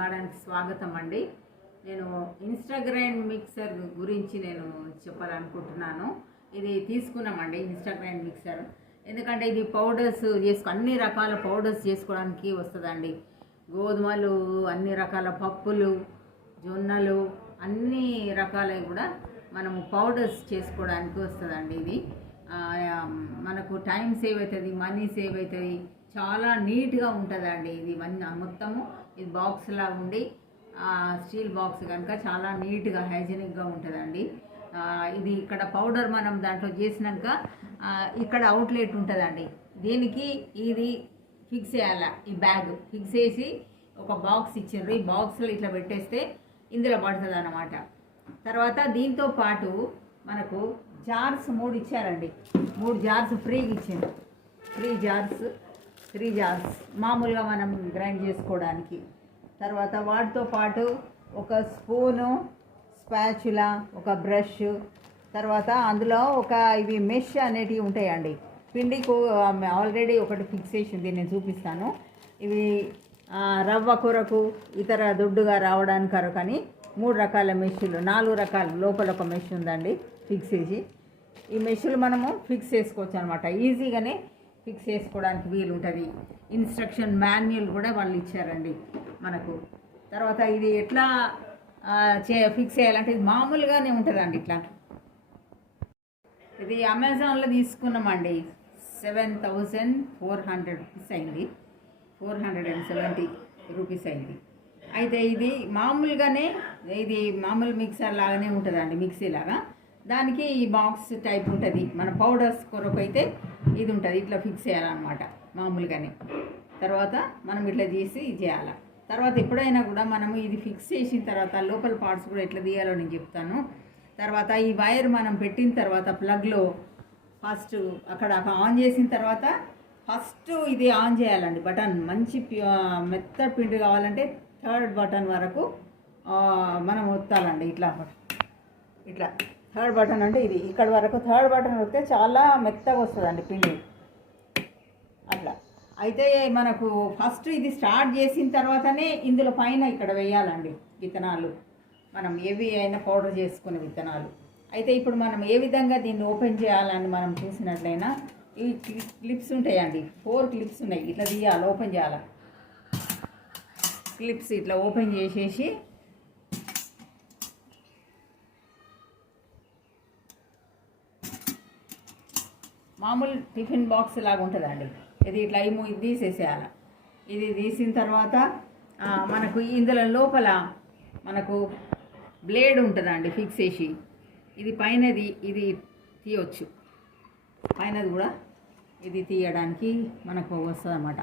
గార్డెన్కి స్వాగతం అండి. నేను ఇన్స్టాగ్రైండ్ మిక్సర్ గురించి చెప్పాలనుకుంటున్నాను. ఇది తీసుకున్నామండి ఇన్స్టాగ్రైండ్ మిక్సర్. ఎందుకంటే ఇది పౌడర్స్ అన్ని రకాల పౌడర్స్ చేసుకోవడానికి వస్తుందండి. గోధుమలు, అన్ని రకాల పప్పులు, జొన్నలు, అన్ని రకాలవి కూడా మనము పౌడర్స్ చేసుకోవడానికి వస్తుందండి. ఇది మనకు టైం సేవ్ అవుతుంది, మనీ సేవ్ అవుతుంది, చాలా నీట్గా ఉంటుందండి. ఇది మొత్తము ఇది బాక్స్లా ఉండి స్టీల్ బాక్స్ కనుక చాలా నీట్గా హైజీనిక్గా ఉంటుందండి. ఇది ఇక్కడ పౌడర్ మనం దాంట్లో చేసినాక ఇక్కడ అవుట్లెట్ ఉంటుందండి. దీనికి ఇది ఫిక్స్ చేయాలి. ఈ బ్యాగ్ ఫిక్స్ చేసి ఒక బాక్స్ ఇచ్చిండ్రు. ఈ బాక్స్లో ఇట్లా పెట్టేస్తే ఇందులో పడుతుంది అన్నమాట. తర్వాత దీంతో పాటు మనకు జార్స్ 3 ఇచ్చారండి. 3 జార్స్ ఫ్రీగా ఇచ్చిండ్రు. 3 జార్స్ మామూలుగా మనం గ్రైండ్ చేసుకోవడానికి. తర్వాత వాటితో పాటు ఒక స్పూను, స్పాచులా, ఒక బ్రష్, తర్వాత అందులో ఇవి మెష్ అనేటివి ఉంటాయండి. పిండికి ఆల్రెడీ ఒకటి ఫిక్స్ చేసింది, నేను చూపిస్తాను. ఇవి రవ్వ కొరకు, ఇతర దొడ్డుగా రావడానికి కొరకని 3 రకాల మెష్లు, 4 రకాల లోపల ఒక మెష్ ఉందండి ఫిక్స్ చేసి. ఈ మెష్లు మనము ఫిక్స్ చేసుకోవచ్చు అనమాట. ఈజీగానే ఫిక్స్ చేసుకోవడానికి వీలు ఉంటుంది. ఇన్స్ట్రక్షన్ మాన్యువల్ కూడా వాళ్ళు ఇచ్చారండి మనకు. తర్వాత ఇది ఎట్లా ఫిక్స్ చేయాలంటే ఇది మామూలుగానే ఉంటుందండి. ఇట్లా ఇది అమెజాన్లో తీసుకున్నామండి. 7,400 రూపీస్ అయింది. 470 రూపీస్ అయింది. అయితే ఇది మామూలుగానే ఇది మామూలు మిక్సర్ లాగానే ఉంటుందండి, మిక్సీ లాగా. దానికి ఈ బాక్స్ టైప్ ఉంటుంది. మన పౌడర్స్ కొరకు అయితే ఇది ఉంటుంది, ఇట్లా ఫిక్స్ చేయాలన్నమాట మామూలుగానే. తర్వాత మనం ఇట్లా చేసి చేయాలి. తర్వాత ఎప్పుడైనా కూడా మనము ఇది ఫిక్స్ చేసిన తర్వాత లోపల పార్ట్స్ కూడా ఎట్లా తీయాలో నేను చెప్తాను. తర్వాత ఈ వైర్ మనం పెట్టిన తర్వాత ప్లగ్లో ఫస్ట్ అక్కడ ఆన్ చేసిన తర్వాత ఫస్ట్ ఇది ఆన్ చేయాలండి. బటన్ మంచి మెత్తటి పిండి కావాలంటే 3rd బటన్ వరకు మనం ఒత్తాలండి. ఇట్లా 3rd బటన్ అంటే ఇది ఇక్కడ వరకు 3rd బటన్ వస్తే చాలా మెత్తగా వస్తుందండి పిండి అట్లా. అయితే మనకు ఫస్ట్ ఇది స్టార్ట్ చేసిన తర్వాతనే ఇందులో పైన ఇక్కడ వేయాలండి విత్తనాలు, మనం ఏవి అయినా పౌడర్ చేసుకునే విత్తనాలు. అయితే ఇప్పుడు మనం ఏ విధంగా దీన్ని ఓపెన్ చేయాలని మనం చూసినట్లయినా ఈ క్లిప్స్ ఉంటాయండి. 4 క్లిప్స్ ఉన్నాయి. ఇట్లా తీయాలి, ఓపెన్ చేయాలి. క్లిప్స్ ఇట్లా ఓపెన్ చేసేసి మామూలు టిఫిన్ బాక్స్ లాగా ఉంటుందండి. ఇది ఇట్లా ఇది తీసేసేయాలి. ఇది తీసిన తర్వాత మనకు ఇందులో లోపల మనకు బ్లేడ్ ఉంటుందండి ఫిక్స్ చేసి. ఇది పైనది ఇది తీయవచ్చు, పైనది కూడా ఇది తీయడానికి మనకు వస్తుంది అన్నమాట.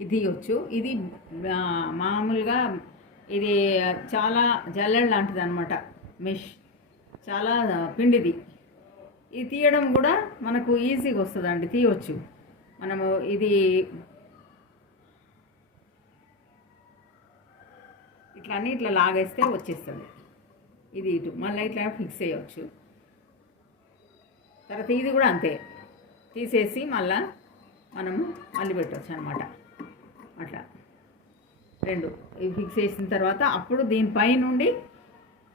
ఇది తీయవచ్చు. ఇది మామూలుగా ఇది చాలా జల్లెడ లాంటిది అనమాట, మెష్ చాలా పిండిది. ఇది తీయడం కూడా మనకు ఈజీగా వస్తుందండి, తీయవచ్చు మనము. ఇది ఇట్లా అన్నీ ఇట్లా లాగేస్తే వచ్చేస్తుంది. ఇది ఇటు మళ్ళీ ఇట్లా ఫిక్స్ చేయవచ్చు. తర్వాత ఇది కూడా అంతే, తీసేసి మనము మళ్ళీ పెట్టవచ్చు అనమాట. అట్లా 2 ఇవి ఫిక్స్ చేసిన తర్వాత అప్పుడు దీనిపై నుండి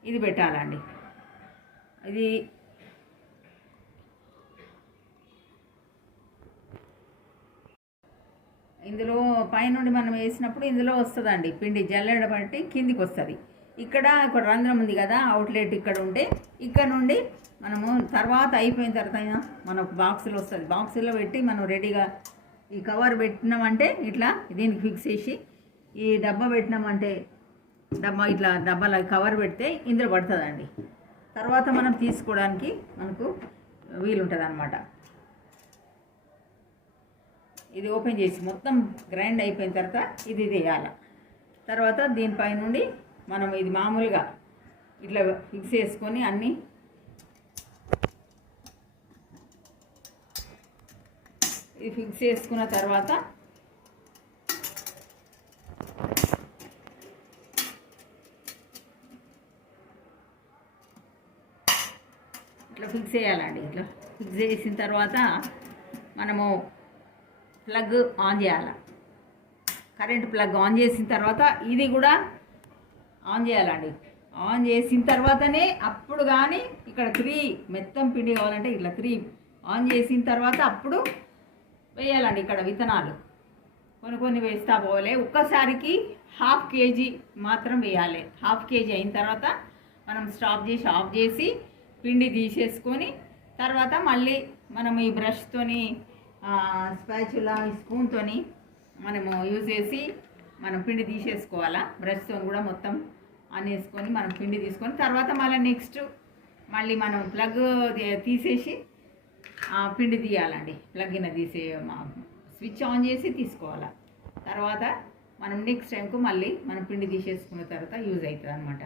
ఇది పెట్టాలండి. ఇది ఇందులో పైనుండి మనం వేసినప్పుడు ఇందులో వస్తుందండి పిండి, జల్లెడ బట్టి కిందికి వస్తుంది. ఇక్కడ రంధ్రం ఉంది కదా, అవుట్లెట్ ఇక్కడ ఉంటే ఇక్కడ నుండి మనము తర్వాత అయిపోయిన తర్వాత మనకు బాక్సులో వస్తుంది. బాక్సులో పెట్టి మనం రెడీగా ఈ కవర్ పెట్టినామంటే ఇట్లా దీనికి ఫిక్స్ చేసి ఈ డబ్బా పెట్టినామంటే ఇట్లా డబ్బాలో కవర్ పెడితే ఇందులో పడుతుందండి. తర్వాత మనం తీసుకోవడానికి మనకు వీలుంటుంది అన్నమాట. ఇది ఓపెన్ చేసి మొత్తం గ్రైండ్ అయిపోయిన తర్వాత ఇది వేయాలి. తర్వాత దీనిపై నుండి మనం ఇది మామూలుగా ఇట్లా ఫిక్స్ చేసుకొని అన్నీ ఇది ఫిక్స్ చేసుకున్న తర్వాత ఇట్లా ఫిక్స్ చేయాలండి. ఇట్లా ఫిక్స్ చేసిన తర్వాత మనము ప్లగ్ ఆన్ చేయాలి. కరెంట్ ప్లగ్ ఆన్ చేసిన తర్వాత ఇది కూడా ఆన్ చేయాలండి. ఆన్ చేసిన తర్వాతనే అప్పుడు కానీ ఇక్కడ 3 మెత్తం పిండి కావాలంటే ఇట్లా 3 ఆన్ చేసిన తర్వాత అప్పుడు వేయాలండి. ఇక్కడ విత్తనాలు కొన్ని వేస్తా పోలే. ఒక్కసారికి 1/2 kg మాత్రం వేయాలి. 1/2 kg అయిన తర్వాత మనం ఆఫ్ చేసి పిండి తీసేసుకొని తర్వాత మళ్ళీ మనం ఈ బ్రష్తోని స్పాచులా స్పూన్తోని మనము యూజ్ చేసి మనం పిండి తీసేసుకోవాలా. బ్రష్తో కూడా మొత్తం అనేసుకొని మనం పిండి తీసుకొని తర్వాత మళ్ళీ మనం ప్లగ్ తీసేసి పిండి తీయాలండి. ప్లగ్ తీసే స్విచ్ ఆన్ చేసి తీసుకోవాలి. తర్వాత మనం నెక్స్ట్ టైంకు మళ్ళీ మనం పిండి తీసేసుకున్న తర్వాత యూజ్ అవుతుంది అనమాట.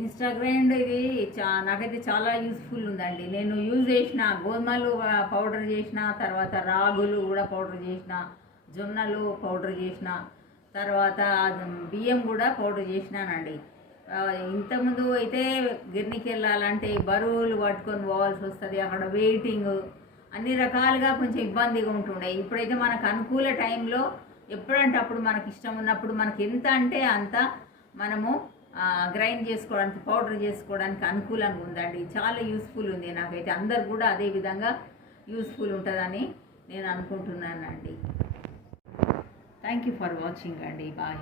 ఇన్స్టాగ్రైండ్ ఇది నాకైతే చాలా యూస్ఫుల్ ఉందండి. నేను యూజ్ చేసిన గోధుమలు పౌడర్ చేసిన, తర్వాత రాగులు కూడా పౌడర్ చేసిన, జొన్నలు పౌడర్ చేసిన, తర్వాత బియ్యం కూడా పౌడర్ చేసినానండి. ఇంతకుముందు అయితే గిర్నీకి వెళ్ళాలంటే బరువులు పట్టుకొని పోవాల్సి వస్తుంది, అక్కడ వెయిటింగ్ అన్ని రకాలుగా కొంచెం ఇబ్బందిగా ఉంటుండే. ఇప్పుడైతే మనకు అనుకూల టైంలో ఎప్పుడంటే అప్పుడు మనకి ఇష్టం ఉన్నప్పుడు మనకి ఎంత అంటే అంత మనము గ్రైండ్ చేసుకోవడానికి పౌడర్ చేసుకోవడానికి అనుకూలంగా ఉందండి. చాలా యూస్ఫుల్ ఉంది. నాకైతే అందరు కూడా అదే విధంగా యూస్ఫుల్ ఉంటుందని నేను అనుకుంటున్నానండి. థ్యాంక్ యూ ఫర్ వాచింగ్ అండి. బాయ్.